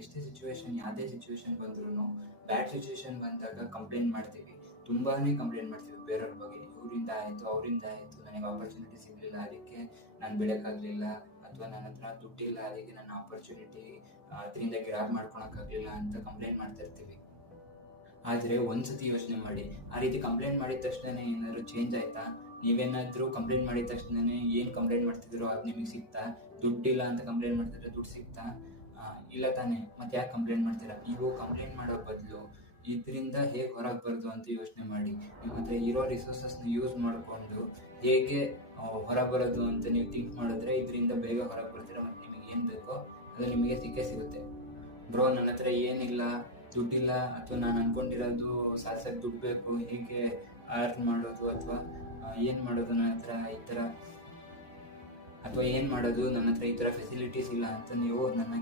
ಎಷ್ಟೇ ಸಿಚುವೇಶನ್ ಯಾವುದೇ ಸಿಚುವೇಶನ್ ಬಂದ್ರೂ ಬ್ಯಾಡ್ ಸಿಚುವೇಶನ್ ಬಂದಾಗ ಕಂಪ್ಲೇಂಟ್ ಮಾಡ್ತೀವಿ, ತುಂಬಾ ಕಂಪ್ಲೇಂಟ್ ಮಾಡ್ತೀವಿ ಬೇರೆಯವ್ರ ಬಗ್ಗೆ. ಇವರಿಂದ ಆಯಿತು, ಅವರಿಂದ ಆಯಿತು, ನನಗೆ ಆಪರ್ಚುನಿಟಿ ಸಿಗಲಿಲ್ಲ ಅದಕ್ಕೆ ನಾನು ಬೆಳೆಯೋಕ್ಕಾಗಲಿಲ್ಲ, ಅಥವಾ ನನ್ನ ಹತ್ರ ದುಡ್ಡಿಲ್ಲ ಅದಕ್ಕೆ ನನ್ನ ಆಪರ್ಚುನಿಟಿ ಅದರಿಂದ ಗ್ರ್ಯಾಬ್ ಮಾಡ್ಕೊಳಕ್ಕಾಗಲಿಲ್ಲ ಅಂತ ಕಂಪ್ಲೇಂಟ್ ಮಾಡ್ತಾ ಇರ್ತೀವಿ. ಆದರೆ ಒಂದ್ಸತಿ ಯೋಚನೆ ಮಾಡಿ, ಆ ರೀತಿ ಕಂಪ್ಲೇಂಟ್ ಮಾಡಿದ ತಕ್ಷಣ ಏನಾದರೂ ಚೇಂಜ್ ಆಯಿತಾ? ನೀವೇನಾದರೂ ಕಂಪ್ಲೇಂಟ್ ಮಾಡಿದ ತಕ್ಷಣವೇ ಏನು ಕಂಪ್ಲೇಂಟ್ ಮಾಡ್ತಿದ್ರು ಅದು ನಿಮಗೆ ಸಿಗ್ತಾ? ದುಡ್ಡಿಲ್ಲ ಅಂತ ಕಂಪ್ಲೇಂಟ್ ಮಾಡ್ತಿದ್ರೆ ದುಡ್ಡು ಸಿಗ್ತಾ? ಇಲ್ಲ ತಾನೇ. ಮತ್ತೆ ಯಾಕೆ ಕಂಪ್ಲೇಂಟ್ ಮಾಡ್ತೀರಾ? ನೀವು ಕಂಪ್ಲೇಂಟ್ ಮಾಡೋ ಬದಲು ಇದರಿಂದ ಹೇಗೆ ಹೊರಗೆ ಬರೋದು ಅಂತ ಯೋಚನೆ ಮಾಡಿ. ನಿಮ್ಮ ಹತ್ರ ಇರೋ ರಿಸೋರ್ಸಸ್ನ ಯೂಸ್ ಮಾಡಿಕೊಂಡು ಹೇಗೆ ಹೊರಗೆ ಬರೋದು ಅಂತ ನೀವು ಥಿಂಕ್ ಮಾಡಿದ್ರೆ ಇದರಿಂದ ಬೇಗ ಹೊರಗೆ ಬರ್ತೀರಾ. ಮತ್ತು ನಿಮಗೆ ಏನು ಬೇಕೋ ಅದು ನಿಮಗೆ ಸಿಕ್ಕೇ ಸಿಗುತ್ತೆ. ಬ್ರೋ, ನನ್ನ ಹತ್ರ ಏನಿಲ್ಲ, ದುಡ್ಡಿಲ್ಲ, ಅಥವಾ ನಾನು ಅಂದ್ಕೊಂಡಿರೋದು ಸಾಧಿಸೋಕ್ಕೆ ದುಡ್ಡು ಬೇಕು, ಹೇಗೆ ಅರ್ನ್ ಮಾಡೋದು, ಅಥವಾ ಏನು ಮಾಡೋದು, ನನ್ನ ಹತ್ರ ಈ ಥರ, ಅಥವಾ ಏನು ಮಾಡೋದು, ನನ್ನ ಹತ್ರ ಈ ಥರ ಫೆಸಿಲಿಟೀಸ್ ಇಲ್ಲ ಅಂತ ನೀವು ನನ್ನ